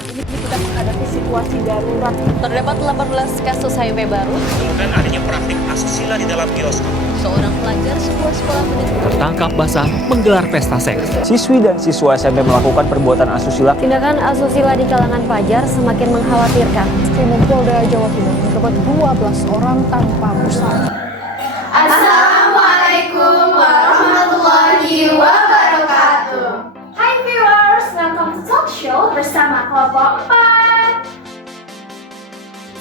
saat ini kita menghadapi situasi darurat. Terdapat 18 kasus HIV baru. Kemudian adanya praktik asusila di dalam bioskop. Seorang pelajar sebuah sekolah menengah tertangkap basah menggelar pesta seks. Siswi dan siswa SMP melakukan perbuatan asusila. Tindakan asusila di kalangan pelajar semakin mengkhawatirkan. Krimum Polda Jawa Timur menangkap 12 orang tanpa busana. Assalamualaikum warahmatullahi wabarakatuh. Hai viewers, welcome to Talk Show bersama kelompok 4.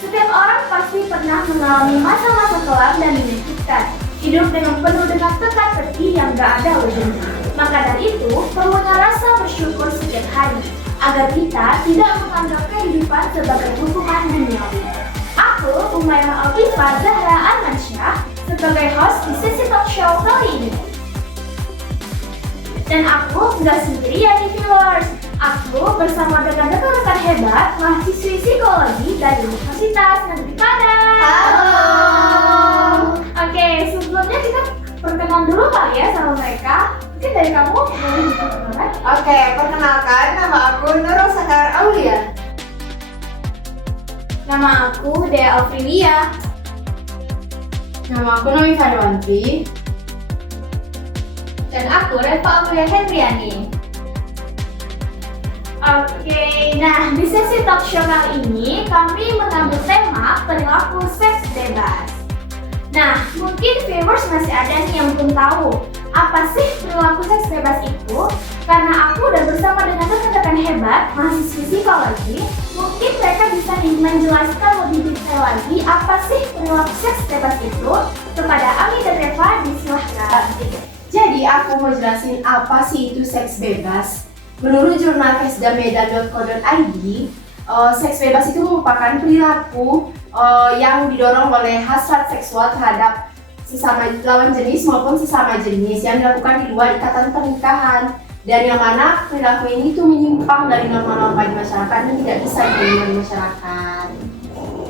Setiap orang pasti pernah mengalami masa-masa kelam dan menyakitkan. Hidup dengan penuh dengan teka-teki yang gak ada ujungnya. Maka dari itu, perlunya rasa bersyukur setiap hari agar kita tidak menganggap kehidupan sebagai hukuman duniawi. Aku, Umaymah Alfifa Zahra Armansyah, sebagai host di sesi talk show kali ini. Dan aku nggak sendirian nih viewers. Aku bersama dengan rekan-rekan hebat mahasiswi psikologi dari Universitas Negeri Padang. Halo. Oke, sebelumnya kita perkenalan dulu kali ya sama mereka. Mungkin dari kamu boleh diperkenalkan? Oke, perkenalkan, nama aku Nurul Sakar Aulia. Nama aku Dea Alfilia. Nama aku Nomi Farwanti. Dan aku Reva Amelia Hendriani. Oke, nah di sesi talk show kali ini kami mengambil tema perilaku seks bebas. Nah, mungkin viewers masih ada nih yang belum tahu apa sih perilaku seks bebas itu. Karena aku udah bersama dengan rekan-rekan hebat mahasiswi psikologi, mungkin mereka bisa menjelaskan lebih detail lagi apa sih perilaku seks bebas itu. Kepada Ami dan Reva, disilahkan. Jadi aku mau jelasin apa sih itu seks bebas. Menurut jurnal kesdamedan.co.id, seks bebas itu merupakan perilaku yang didorong oleh hasrat seksual terhadap sesama lawan jenis maupun sesama jenis yang dilakukan di luar ikatan pernikahan, dan yang mana perilaku ini tuh menyimpang dari norma-norma di masyarakat dan tidak bisa diterima di masyarakat.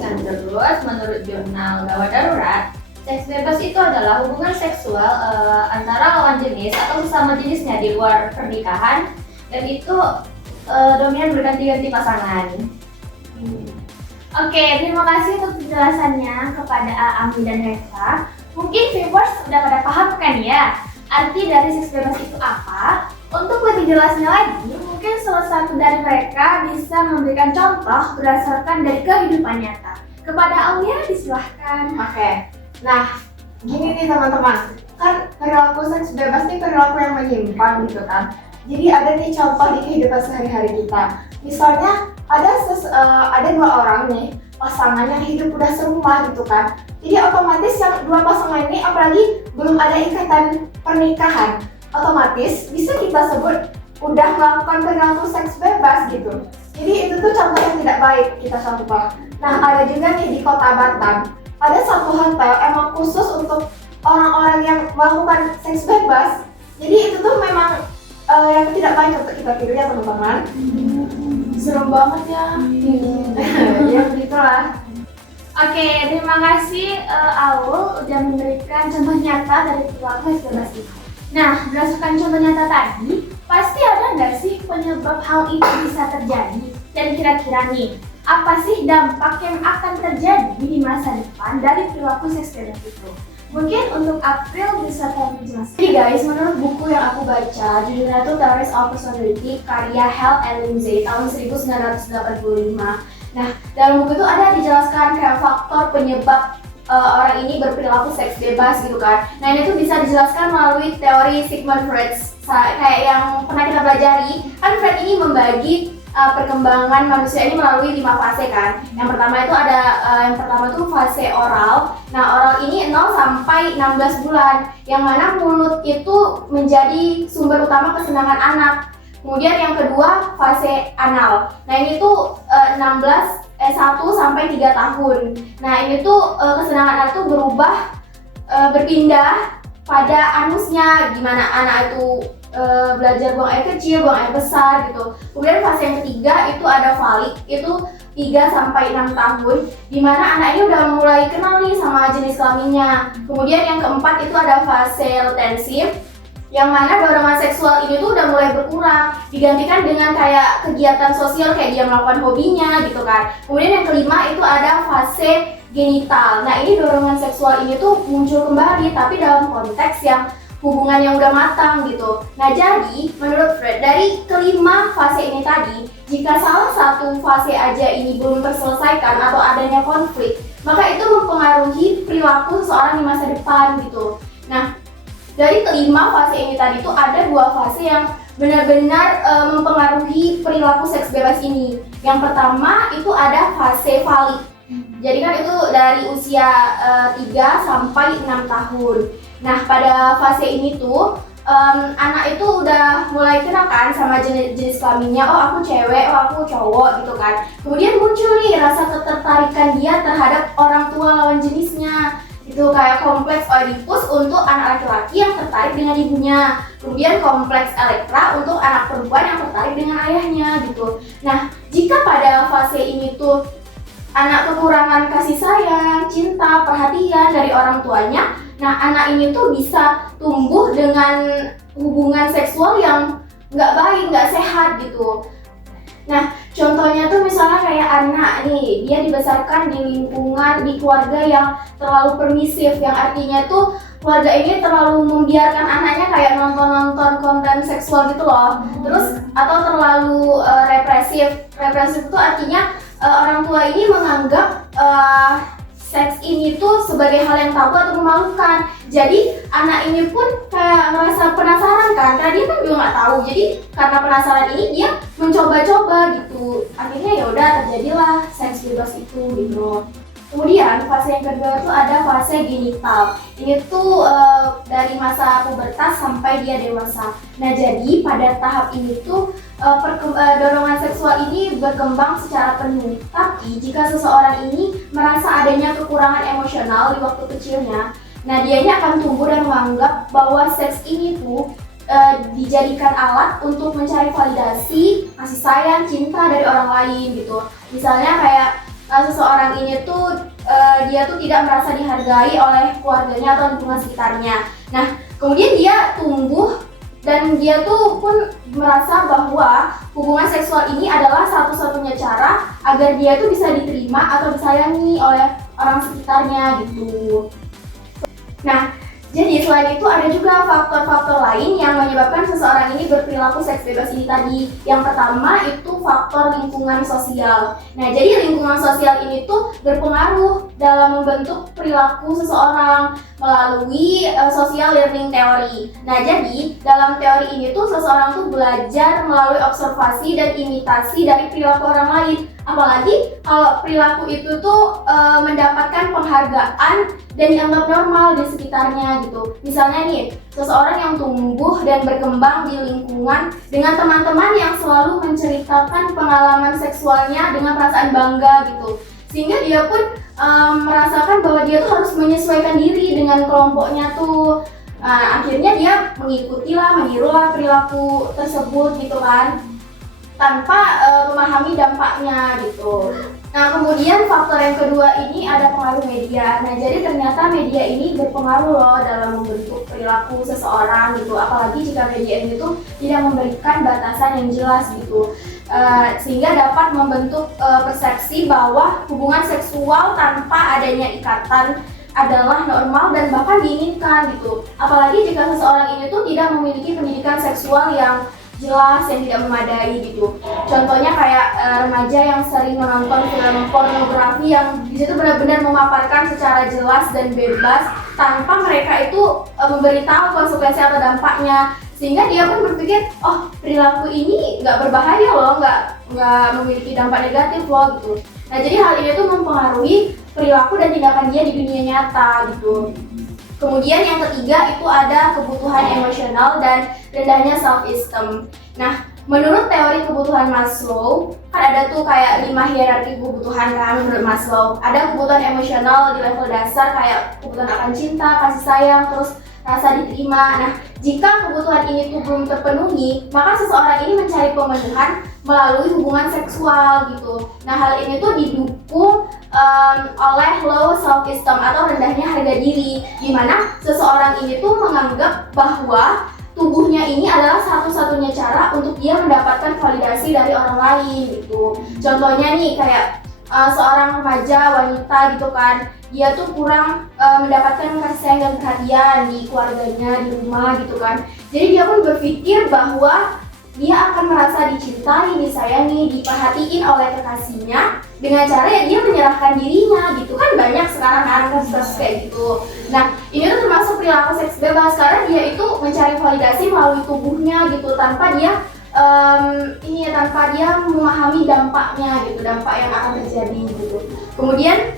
Dan terus menurut jurnal Gawat Darurat, seks bebas itu adalah hubungan seksual antara lawan jenis atau sesama jenisnya di luar pernikahan, dan itu dominan berganti-ganti pasangan. Oke, terima kasih untuk penjelasannya kepada Ami dan Reva. Mungkin viewers udah pada paham kan ya arti dari seks bebas itu apa? Untuk lebih jelasnya lagi, mungkin salah satu dari mereka bisa memberikan contoh berdasarkan dari kehidupan nyata. Kepada Aulia, disilahkan. Oke, nah gini nih teman-teman, kan perilaku seks bebas ini perilaku yang menyimpang gitu kan. Jadi ada nih contoh di kehidupan sehari-hari kita. Misalnya ada dua orang nih, pasangan yang hidup udah serumah gitu kan. Jadi otomatis yang dua pasangan ini apalagi belum ada ikatan pernikahan, otomatis bisa kita sebut udah melakukan perilaku seks bebas gitu. Jadi itu tuh contoh yang tidak baik kita contoh. Nah ada juga nih di kota Batam, ada satu hotel emang khusus untuk orang-orang yang melakukan seks bebas. Jadi itu tuh memang yang tidak baik untuk kita tiru ya teman-teman. Serem banget ya. Ya begitulah. Oke, terima kasih Aul udah memberikan contoh nyata dari perilaku seks bebas itu. Nah, berdasarkan contoh nyata tadi, pasti ada nggak sih penyebab hal itu bisa terjadi? Dan kira-kira nih, apa sih dampak yang akan terjadi di masa depan dari perilaku seks bebas itu? Mungkin untuk April bisa tolong jelaskan. Jadi guys, menurut buku yang aku baca, judulnya tuh Theories of Personality karya Held and Lindsay tahun 1985. Nah, dalam buku itu ada dijelaskan kayak faktor penyebab orang ini berperilaku seks bebas gitu kan. Nah, ini tuh bisa dijelaskan melalui teori Sigmund Freud. Kayak yang pernah kita pelajari, kan Freud ini membagi perkembangan manusia ini melalui 5 fase kan. Yang pertama itu ada yang pertama tuh fase oral. Nah, oral ini 0 sampai 16 bulan, yang mana mulut itu menjadi sumber utama kesenangan anak. Kemudian yang kedua fase anal. Nah, ini tuh 1 sampai 3 tahun. Nah, ini tuh kesenangan anak tuh berpindah pada anusnya, gimana anak itu belajar buang air kecil, buang air besar gitu. Kemudian fase yang ketiga itu ada falik, itu 3 sampai 6 tahun, dimana anak ini udah mulai kenal nih sama jenis kelaminnya. Kemudian yang keempat itu ada fase retensif, Yang mana dorongan seksual ini tuh udah mulai berkurang, digantikan dengan kayak kegiatan sosial kayak dia melakukan hobinya gitu kan. Kemudian yang kelima itu ada fase genital. Nah ini dorongan seksual ini tuh muncul kembali tapi dalam konteks yang hubungan yang udah matang gitu. Nah jadi menurut Freud dari kelima fase ini tadi, jika salah satu fase aja ini belum terselesaikan atau adanya konflik, maka itu mempengaruhi perilaku seseorang di masa depan gitu. Nah dari kelima fase ini tadi tuh ada dua fase yang benar-benar mempengaruhi perilaku seks bebas ini. Yang pertama itu ada fase falik. Jadi kan itu dari usia 3 sampai 6 tahun. Nah pada fase ini tuh anak itu udah mulai kenal kan sama jenis kelaminnya. Oh aku cewek, oh aku cowok gitu kan. Kemudian muncul nih rasa ketertarikan dia terhadap orang tua lawan jenisnya. Itu kayak kompleks Oedipus untuk anak laki-laki yang tertarik dengan ibunya. Kemudian kompleks Elektra untuk anak perempuan yang tertarik dengan ayahnya gitu. Nah, jika pada fase ini tuh anak kekurangan kasih sayang, cinta, perhatian dari orang tuanya, nah anak ini tuh bisa tumbuh dengan hubungan seksual yang nggak baik, nggak sehat gitu. Nah, contohnya tuh misalnya kayak anak nih, dia dibesarkan di lingkungan, di keluarga yang terlalu permisif, yang artinya tuh keluarga ini terlalu membiarkan anaknya kayak nonton-nonton konten seksual gitu loh. Terus atau terlalu represif. Represif itu artinya orang tua ini menganggap seks ini tuh sebagai hal yang tabu atau memalukan. Jadi anak ini pun kayak merasa penasaran kan, karena dia kan juga nggak tahu. Jadi karena penasaran ini dia mencoba-coba gitu. Akhirnya ya udah terjadilah seks bebas itu gitu. Kemudian fase yang kedua itu ada fase genital. Ini tuh dari masa pubertas sampai dia dewasa. Nah jadi pada tahap ini tuh dorongan seksual ini berkembang secara penuh. Tapi jika seseorang ini merasa adanya kekurangan emosional di waktu kecilnya, nah dianya akan tumbuh dan menganggap bahwa seks ini tuh dijadikan alat untuk mencari validasi, kasih sayang, cinta dari orang lain gitu. Misalnya kayak seseorang ini tuh dia tuh tidak merasa dihargai oleh keluarganya atau lingkungan sekitarnya. Nah, kemudian dia tumbuh dan dia tuh pun merasa bahwa hubungan seksual ini adalah satu-satunya cara agar dia tuh bisa diterima atau disayangi oleh orang sekitarnya gitu. Nah, jadi selain itu ada juga faktor-faktor lain yang menyebabkan seseorang ini berperilaku seks bebas ini tadi. Yang pertama itu faktor lingkungan sosial. Nah, jadi lingkungan sosial ini tuh berpengaruh dalam membentuk perilaku seseorang melalui social learning theory. Nah, jadi dalam teori ini tuh seseorang tuh belajar melalui observasi dan imitasi dari perilaku orang lain. Apalagi kalau perilaku itu tuh mendapatkan penghargaan dan dianggap normal di sekitarnya gitu. Misalnya nih, seseorang yang tumbuh dan berkembang di lingkungan dengan teman-teman yang selalu menceritakan pengalaman seksualnya dengan perasaan bangga gitu. Sehingga dia pun merasakan bahwa dia tuh harus menyesuaikan diri dengan kelompoknya tuh. Akhirnya dia mengikutilah, menirulah perilaku tersebut gitu kan, tanpa memahami dampaknya gitu. Nah, kemudian faktor yang kedua ini ada pengaruh media. Nah, jadi ternyata media ini berpengaruh loh dalam membentuk perilaku seseorang gitu. Apalagi jika media ini tuh tidak memberikan batasan yang jelas gitu. Sehingga dapat membentuk persepsi bahwa hubungan seksual tanpa adanya ikatan adalah normal dan bahkan diinginkan gitu. Apalagi jika seseorang ini tuh tidak memiliki pendidikan seksual yang jelas, yang tidak memadai gitu. Contohnya kayak remaja yang sering menonton film pornografi yang di situ benar-benar memaparkan secara jelas dan bebas tanpa mereka itu memberitahu konsekuensi atau dampaknya, sehingga dia pun berpikir, oh perilaku ini nggak berbahaya loh, nggak memiliki dampak negatif loh gitu. Nah jadi hal ini tuh mempengaruhi perilaku dan tindakan dia di dunia nyata gitu. Kemudian yang ketiga itu ada kebutuhan emosional dan rendahnya self-esteem. Nah, menurut teori kebutuhan Maslow, kan ada tuh kayak 5 hierarki kebutuhan kan menurut Maslow. Ada kebutuhan emosional di level dasar kayak kebutuhan akan cinta, kasih sayang, terus rasa diterima. Nah, jika kebutuhan ini tuh belum terpenuhi, maka seseorang ini mencari pemenuhan melalui hubungan seksual gitu. Nah, hal ini tuh didukung oleh low self-esteem atau rendahnya harga diri, di mana seseorang ini tuh menganggap bahwa tubuhnya ini adalah satu-satunya cara untuk dia mendapatkan validasi dari orang lain gitu. Contohnya nih kayak seorang remaja wanita gitu kan, dia tuh kurang mendapatkan kasih sayang dan perhatian di keluarganya, di rumah gitu kan. Jadi dia pun berpikir bahwa dia akan merasa dicintai, disayangi, diperhatiin oleh kekasihnya dengan cara ya dia menyerahkan dirinya gitu kan. Banyak sekarang kasus kayak gitu. Nah ini tuh termasuk perilaku seks bebas karena dia itu mencari validasi melalui tubuhnya gitu tanpa dia tanpa dia memahami dampaknya gitu, dampak yang akan terjadi gitu. Kemudian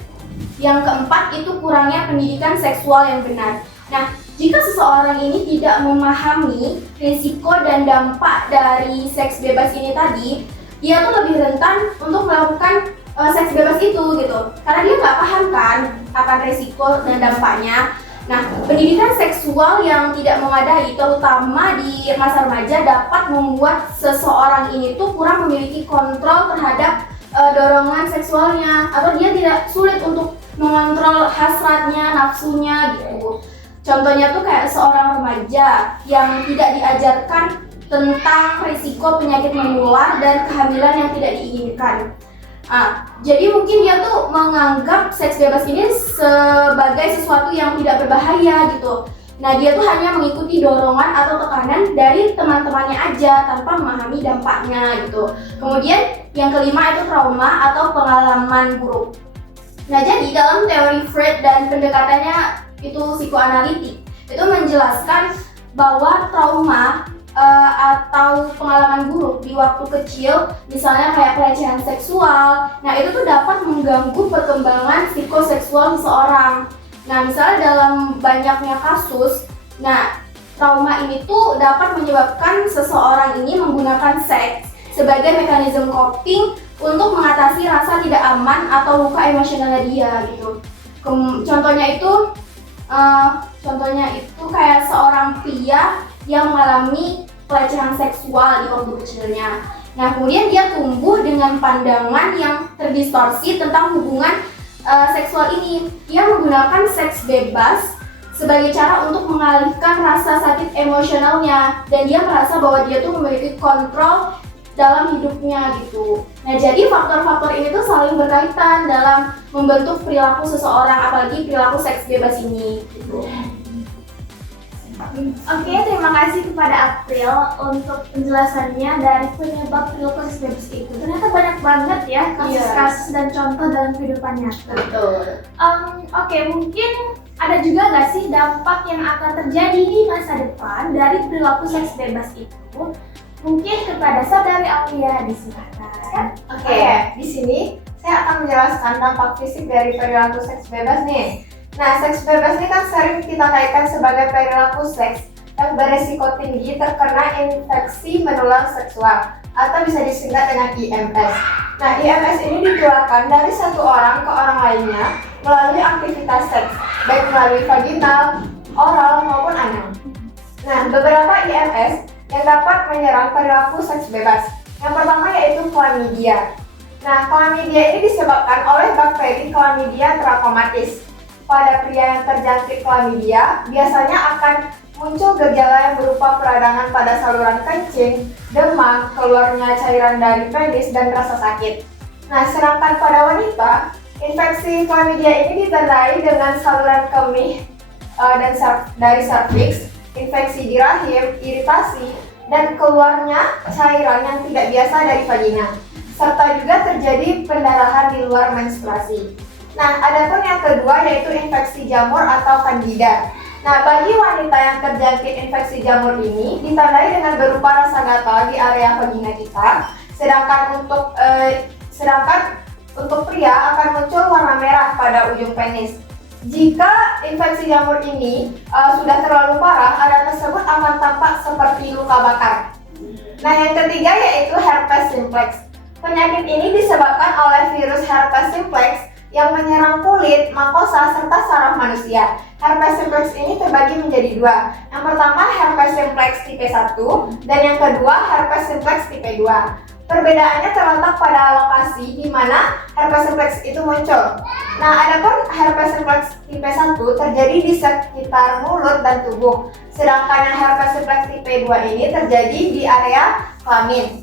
yang keempat itu kurangnya pendidikan seksual yang benar. Nah, jika seseorang ini tidak memahami risiko dan dampak dari seks bebas ini tadi, dia tuh lebih rentan untuk melakukan seks bebas itu gitu. Karena dia nggak paham kan akan risiko dan dampaknya. Nah, pendidikan seksual yang tidak memadai, terutama di masa remaja, dapat membuat seseorang ini tuh kurang memiliki kontrol terhadap dorongan seksualnya, atau dia tidak sulit untuk mengontrol hasratnya, nafsunya gitu. Contohnya tuh kayak seorang remaja yang tidak diajarkan tentang risiko penyakit menular dan kehamilan yang tidak diinginkan. Jadi mungkin dia tuh menganggap seks bebas ini sebagai sesuatu yang tidak berbahaya gitu. Nah dia tuh hanya mengikuti dorongan atau tekanan dari teman-temannya aja tanpa memahami dampaknya gitu. Kemudian yang kelima itu trauma atau pengalaman buruk. Nah jadi dalam teori Freud dan pendekatannya itu psikoanalitik itu menjelaskan bahwa trauma atau pengalaman buruk di waktu kecil, misalnya kayak pelecehan seksual, nah itu tuh dapat mengganggu perkembangan psikoseksual seseorang. Nah misalnya dalam banyaknya kasus, nah trauma ini tuh dapat menyebabkan seseorang ini menggunakan seks sebagai mekanisme coping untuk mengatasi rasa tidak aman atau luka emosionalnya dia gitu. Contohnya itu kayak seorang pria yang mengalami pelecehan seksual di waktu kecilnya. Nah, kemudian dia tumbuh dengan pandangan yang terdistorsi tentang hubungan seksual ini. Dia menggunakan seks bebas sebagai cara untuk mengalihkan rasa sakit emosionalnya, dan dia merasa bahwa dia tuh memiliki kontrol dalam hidupnya gitu. Nah, jadi faktor-faktor ini tuh saling berkaitan dalam membentuk perilaku seseorang, apalagi perilaku seks bebas ini gitu. Oke, terima kasih kepada April untuk penjelasannya dari penyebab perilaku seks bebas itu. Ternyata banyak banget ya kasus-kasus dan contoh dalam kehidupan nyata. Betul. Oke, mungkin ada juga nggak sih dampak yang akan terjadi di masa depan dari perilaku seks bebas itu? Mungkin kepada Saudari Aulia disilahkan. Oke, di sini saya akan menjelaskan dampak fisik dari perilaku seks bebas nih. Nah, seks bebas ini kan sering kita kaitkan sebagai perilaku seks yang beresiko tinggi terkena infeksi menular seksual atau bisa disingkat dengan IMS. Nah, IMS ini ditularkan dari satu orang ke orang lainnya melalui aktivitas seks, baik melalui vaginal, oral maupun anal. Nah, beberapa IMS yang dapat menyerang perilaku seks bebas. Yang pertama yaitu chlamydia. Nah, chlamydia ini disebabkan oleh bakteri Chlamydia trachomatis. Pada pria yang terjangkit chlamydia, biasanya akan muncul gejala yang berupa peradangan pada saluran kencing, demam, keluarnya cairan dari penis, dan rasa sakit. Nah, sedangkan pada wanita, infeksi chlamydia ini ditandai dengan saluran kemih dari serviks, infeksi di rahim, iritasi, dan keluarnya cairan yang tidak biasa dari vagina, serta juga terjadi pendarahan di luar menstruasi. Nah, adapun yang kedua yaitu infeksi jamur atau candida. Nah, bagi wanita yang terjangkit infeksi jamur ini ditandai dengan berupa rasa gatal di area vagina kita, sedangkan untuk pria akan muncul warna merah pada ujung penis. Jika infeksi jamur ini sudah terlalu parah, area tersebut akan tampak seperti luka bakar. Nah, yang ketiga yaitu herpes simplex. Penyakit ini disebabkan oleh virus herpes simplex yang menyerang kulit, makosa, serta saraf manusia. Herpes simplex ini terbagi menjadi dua. Yang pertama herpes simplex tipe 1 dan yang kedua herpes simplex tipe 2. Perbedaannya terletak pada lokasi di mana herpes simplex itu muncul. Nah, adapun herpes simplex tipe 1 terjadi di sekitar mulut dan tubuh, sedangkan herpes simplex tipe 2 ini terjadi di area kelamin.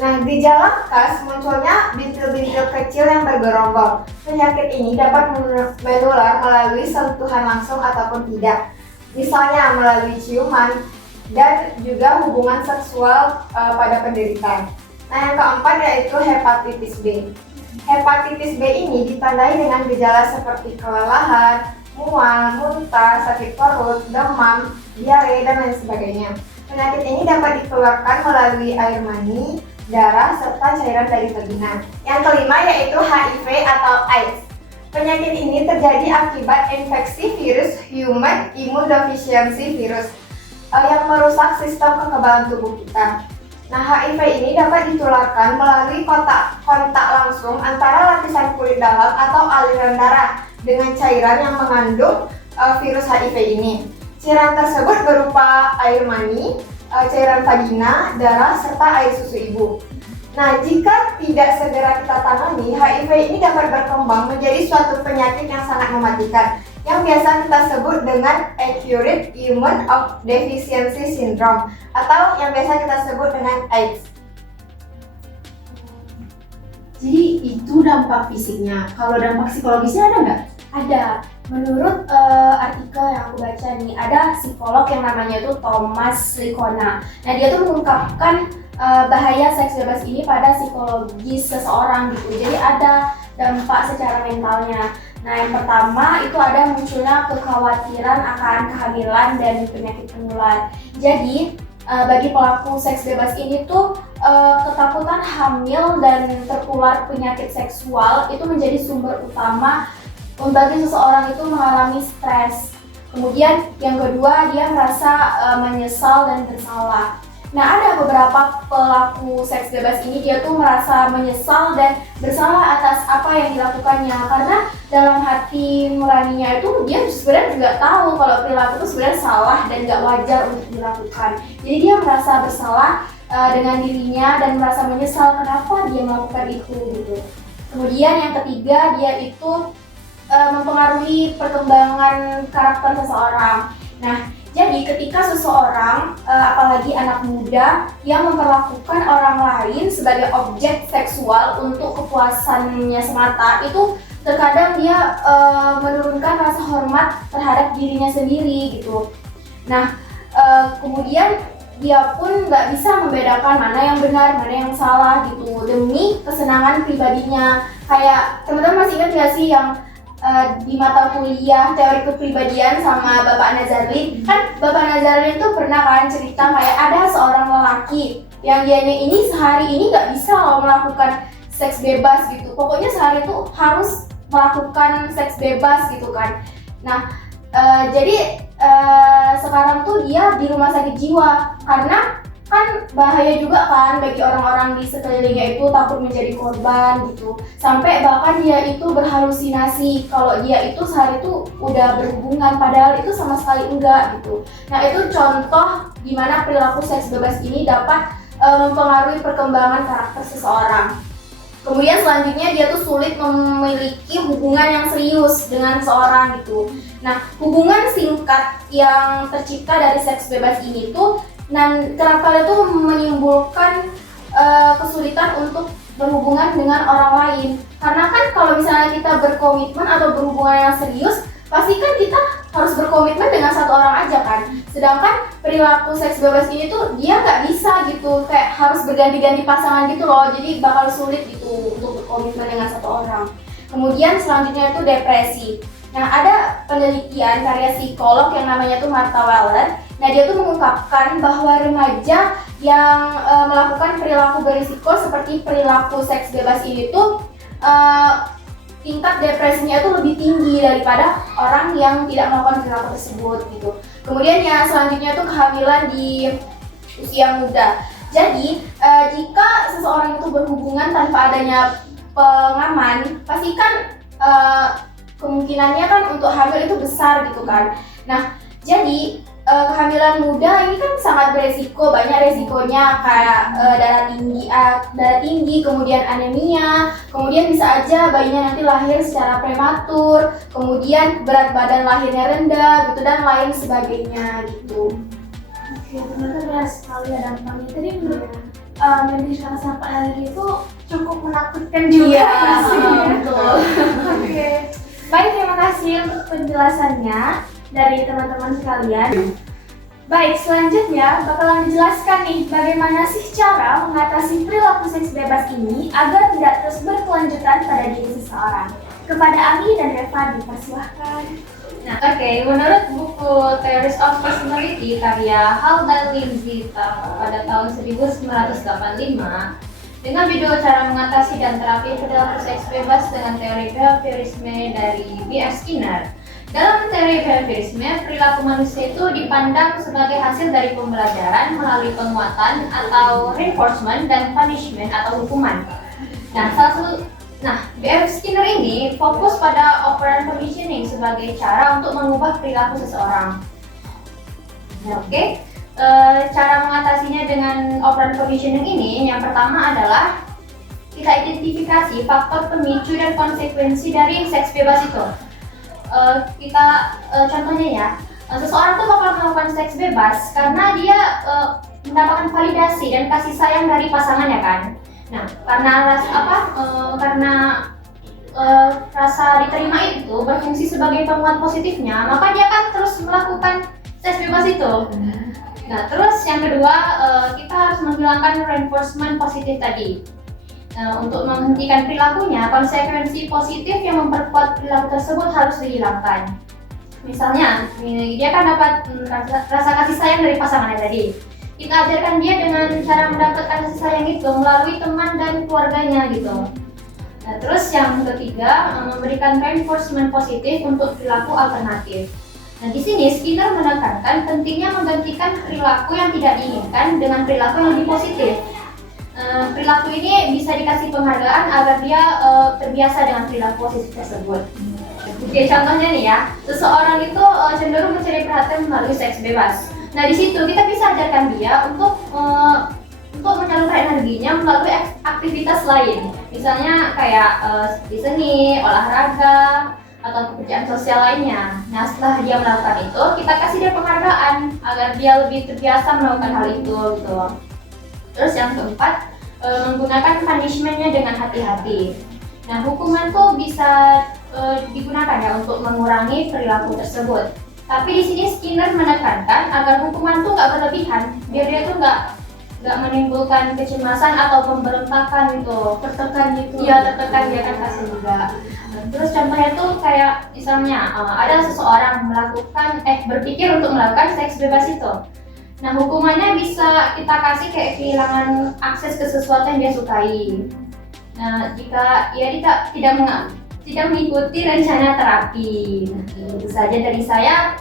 Nah, gejala khas munculnya bintil-bintil kecil yang bergerombol. Penyakit ini dapat menular melalui sentuhan langsung ataupun tidak, misalnya melalui ciuman dan juga hubungan seksual pada penderita. Nah, yang keempat yaitu hepatitis B. Hepatitis B ini ditandai dengan gejala seperti kelelahan, mual, muntah, sakit perut, demam, diare, dan lain sebagainya. Penyakit ini dapat ditularkan melalui air mani, darah, serta cairan dari vagina. Yang kelima yaitu HIV atau AIDS. Penyakit ini terjadi akibat infeksi virus Human Immunodeficiency Virus yang merusak sistem kekebalan tubuh kita. Nah, HIV ini dapat ditularkan melalui kontak langsung antara lapisan kulit dalam atau aliran darah dengan cairan yang mengandung virus HIV ini. Cairan tersebut berupa air mani, cairan vagina, darah, serta air susu ibu. Nah, jika tidak segera kita tangani, HIV ini dapat berkembang menjadi suatu penyakit yang sangat mematikan, yang biasa kita sebut dengan Acute Immunodeficiency Syndrome atau yang biasa kita sebut dengan AIDS. Jadi itu dampak fisiknya. Kalau dampak psikologisnya ada nggak? Ada. Menurut artikel yang aku baca nih, ada psikolog yang namanya tuh Thomas Licona. Nah, dia tuh mengungkapkan bahaya seks bebas ini pada psikologis seseorang gitu. Jadi ada dampak secara mentalnya. Nah, yang pertama itu ada munculnya kekhawatiran akan kehamilan dan penyakit penular. Jadi bagi pelaku seks bebas ini tuh ketakutan hamil dan tertular penyakit seksual itu menjadi sumber utama bagi seseorang itu mengalami stres. Kemudian yang kedua, dia merasa menyesal dan bersalah. Nah, ada beberapa pelaku seks bebas ini dia tuh merasa menyesal dan bersalah atas apa yang dilakukannya, karena dalam hati nuraninya itu dia sebenarnya juga tahu kalau perilaku itu sebenarnya salah dan gak wajar untuk dilakukan. Jadi dia merasa bersalah dengan dirinya dan merasa menyesal kenapa dia melakukan itu gitu. Kemudian yang ketiga, dia itu mempengaruhi perkembangan karakter seseorang. Nah, jadi ketika seseorang, apalagi anak muda yang memperlakukan orang lain sebagai objek seksual untuk kepuasannya semata, itu terkadang dia menurunkan rasa hormat terhadap dirinya sendiri gitu. Nah, kemudian dia pun nggak bisa membedakan mana yang benar, mana yang salah gitu demi kesenangan pribadinya. Kayak teman-teman masih ingat nggak sih yang di mata kuliah teori kepribadian sama Bapak Nazarlin, kan Bapak Nazarlin tuh pernah kan cerita kayak ada seorang lelaki yang dianya ini sehari ini nggak bisa loh melakukan seks bebas gitu, pokoknya sehari itu harus melakukan seks bebas gitu kan. Nah, jadi sekarang tuh dia di rumah sakit jiwa karena kan bahaya juga kan bagi orang-orang di sekelilingnya itu, takut menjadi korban gitu. Sampai bahkan dia itu berhalusinasi kalau dia itu sehari itu udah berhubungan padahal itu sama sekali enggak gitu. Nah, itu contoh di mana perilaku seks bebas ini dapat mempengaruhi perkembangan karakter seseorang. Kemudian selanjutnya dia tuh sulit memiliki hubungan yang serius dengan seseorang gitu. Nah, hubungan singkat yang tercipta dari seks bebas ini tuh kerap kali itu menimbulkan kesulitan untuk berhubungan dengan orang lain. Karena kan kalau misalnya kita berkomitmen atau berhubungan yang serius, pasti kan kita harus berkomitmen dengan satu orang aja kan. Sedangkan perilaku seks bebas ini tuh dia nggak bisa gitu, kayak harus berganti-ganti pasangan gitu loh. Jadi bakal sulit gitu untuk berkomitmen dengan satu orang. Kemudian selanjutnya itu depresi. Nah, ada penelitian karya psikolog yang namanya tuh Martha Weller. Nah, dia tuh mengungkapkan bahwa remaja yang melakukan perilaku berisiko seperti perilaku seks bebas ini tuh tingkat depresinya itu lebih tinggi daripada orang yang tidak melakukan perilaku tersebut gitu. Kemudian yang selanjutnya tuh kehamilan di usia muda. Jadi, jika seseorang itu berhubungan tanpa adanya pengaman, pastikan kemungkinannya kan untuk hamil itu besar gitu kan. Nah, jadi kehamilan muda ini kan sangat beresiko, banyak resikonya kayak darah tinggi, kemudian anemia, kemudian bisa aja bayinya nanti lahir secara prematur, kemudian berat badan lahirnya rendah gitu dan lain sebagainya gitu. Oke, ternyata berat sekali ya dampaknya. Tadi menurut medis rasa lagi itu cukup menakutkan juga. Iya, betul. Oke, baik, terima kasih untuk penjelasannya dari teman-teman sekalian. Baik, selanjutnya bakalan dijelaskan nih bagaimana sih cara mengatasi perilaku seks bebas ini agar tidak terus berkelanjutan pada diri seseorang. Kepada Ami dan Reva dipersilahkan. Nah, menurut buku Theories of Personality karya Hall dan Lindsay pada tahun 1985 dengan judul Cara Mengatasi dan Terapi Perilaku Seks Bebas dengan Teori Behaviorisme dari B.F. Skinner. Dalam teori behaviorisme, perilaku manusia itu dipandang sebagai hasil dari pembelajaran melalui penguatan atau reinforcement dan punishment atau hukuman. B.F. Skinner ini fokus pada operant conditioning sebagai cara untuk mengubah perilaku seseorang. Cara mengatasinya dengan operant conditioning ini, yang pertama adalah kita identifikasi faktor pemicu dan konsekuensi dari seks bebas itu. Contohnya ya, seseorang tuh bakal melakukan seks bebas karena dia mendapatkan validasi dan kasih sayang dari pasangannya kan. Nah, karena rasa diterima itu berfungsi sebagai penguat positifnya, maka dia akan terus melakukan seks bebas itu. Nah, terus yang kedua, kita harus menghilangkan reinforcement positif tadi. Untuk menghentikan perilakunya, konsekuensi positif yang memperkuat perilaku tersebut harus dihilangkan. Misalnya, dia kan dapat rasa kasih sayang dari pasangannya tadi. Kita ajarkan dia dengan cara mendapatkan kasih sayang itu melalui teman dan keluarganya gitu. Nah, terus yang ketiga, memberikan reinforcement positif untuk perilaku alternatif. Nah, di sini Skinner menekankan pentingnya menggantikan perilaku yang tidak diinginkan dengan perilaku yang lebih positif. Perilaku ini bisa dikasih penghargaan agar dia terbiasa dengan perilaku positif tersebut. Oke, contohnya nih ya, seseorang itu cenderung mencari perhatian melalui seks bebas. Nah, di situ kita bisa ajarkan dia untuk menyalurkan energinya melalui aktivitas lain, misalnya kayak seperti seni, olahraga, atau pekerjaan sosial lainnya. Nah, setelah dia melakukan itu, kita kasih dia penghargaan agar dia lebih terbiasa melakukan hal itu gitu. Terus yang keempat, menggunakan punishment-nya dengan hati-hati. Nah, hukuman tuh bisa digunakan ya untuk mengurangi perilaku tersebut. Tapi di sini Skinner menekankan agar hukuman tuh nggak berlebihan, biar dia tuh nggak menimbulkan kecemasan atau pemberontakan gitu, tertekan gitu. Iya, tertekan dia kan pasti juga. Terus contohnya tuh kayak misalnya ada seseorang berpikir untuk melakukan seks bebas itu. Nah, hukumannya bisa kita kasih kayak kehilangan akses ke sesuatu yang dia sukai. Nah, jika ia tidak mengikuti rencana terapi. Nah, itu saja dari saya.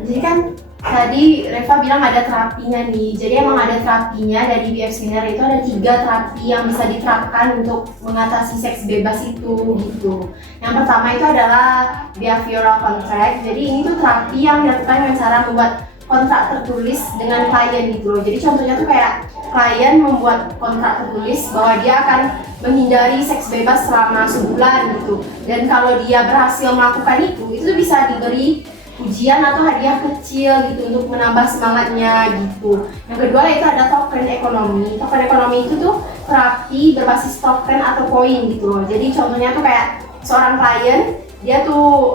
Jadi kan tadi Reva bilang ada terapinya nih. Jadi emang ada terapinya dari B.F. Skinner, itu ada 3 terapi yang bisa diterapkan untuk mengatasi seks bebas itu gitu. Yang pertama itu adalah behavioral contract. Jadi ini tuh terapi yang dilakukan dengan cara membuat kontrak tertulis dengan klien gitu loh. Jadi contohnya tuh kayak klien membuat kontrak tertulis bahwa dia akan menghindari seks bebas selama sebulan gitu. Dan kalau dia berhasil melakukan itu bisa diberi ujian atau hadiah kecil gitu untuk menambah semangatnya gitu. Yang kedua itu ada token ekonomi. Token ekonomi itu tuh terapi berbasis token atau koin gitu loh. Jadi contohnya tuh kayak seorang klien, dia tuh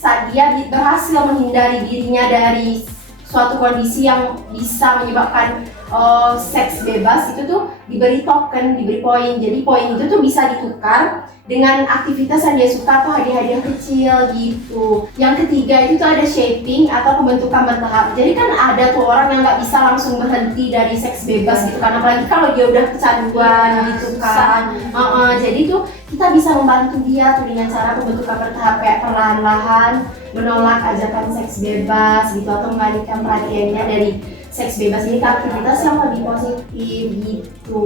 saat dia berhasil menghindari dirinya dari suatu kondisi yang bisa menyebabkan seks bebas, itu tuh diberi token, diberi poin. Jadi poin itu tuh bisa ditukar dengan aktivitas yang dia suka atau hadiah-hadiah kecil gitu. Yang ketiga itu tuh ada shaping atau pembentukan bertahap. Jadi kan ada tuh orang yang nggak bisa langsung berhenti dari seks bebas gitu kan, apalagi kalau dia udah kecanduan gitu kan. Jadi tuh kita bisa membantu dia tuh dengan cara pembentukan bertahap, kayak perlahan-lahan menolak ajakan seks bebas gitu, atau mengalihkan perhatiannya dari seks bebas ini ke aktivitas yang lebih positif gitu.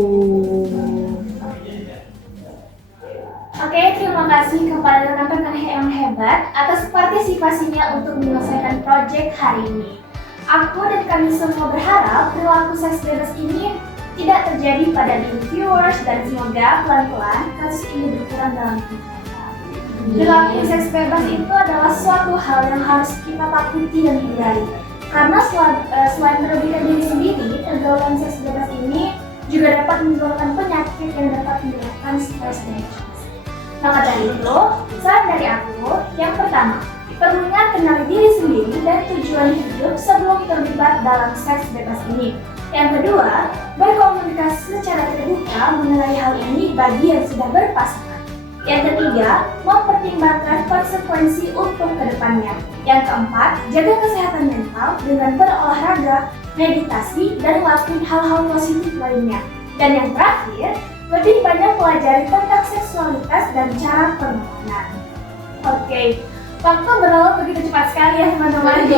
Oke, terima kasih kepada rekan-rekan yang hebat atas partisipasinya untuk menyelesaikan proyek hari ini. Aku dan kami semua berharap perilaku seks bebas ini tidak terjadi pada diri viewers dan semoga pelan-pelan kasus ini berkurang dalam kita. Perilaku seks bebas itu adalah suatu hal yang harus kita takuti dan hindari. Karena selain merugikan diri sendiri, pergaulan seks bebas ini juga dapat menimbulkan penyakit yang dapat menyebabkan stres dan depresi. Maka dari itu, saran dari aku, yang pertama, perlunya kenali diri sendiri dan tujuan hidup sebelum terlibat dalam seks bebas ini. Yang kedua, berkomunikasi secara terbuka mengenai hal ini bagi yang sudah berpasangan. Yang ketiga, mempertimbangkan konsekuensi untuk kedepannya. Yang keempat, jaga kesehatan mental dengan berolahraga, meditasi, dan lakuin hal-hal positif lainnya. Dan yang terakhir, lebih banyak pelajari tentang seksualitas dan cara permohonan. Oke, waktu berlalu begitu cepat sekali ya teman-teman.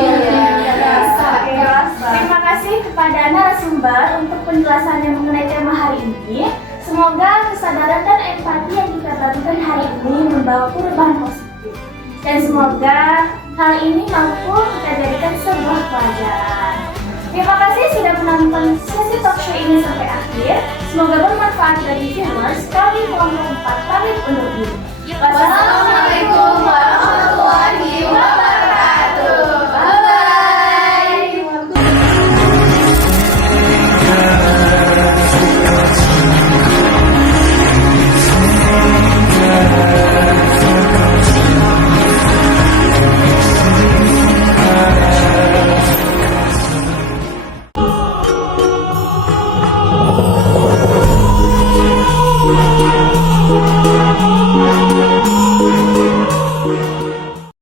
Terima kasih kepada narasumber untuk penjelasannya mengenai tema hari ini. Semoga kesadaran dan empati yang kita bagikan hari ini membawa perubahan positif. Dan semoga hal ini mampu kita jadikan sebuah pelajaran. Terima kasih sudah menonton sesi talk show ini sampai akhir. Semoga bermanfaat bagi viewers. Kami kelompok 4 pamit undur diri. Wassalamualaikum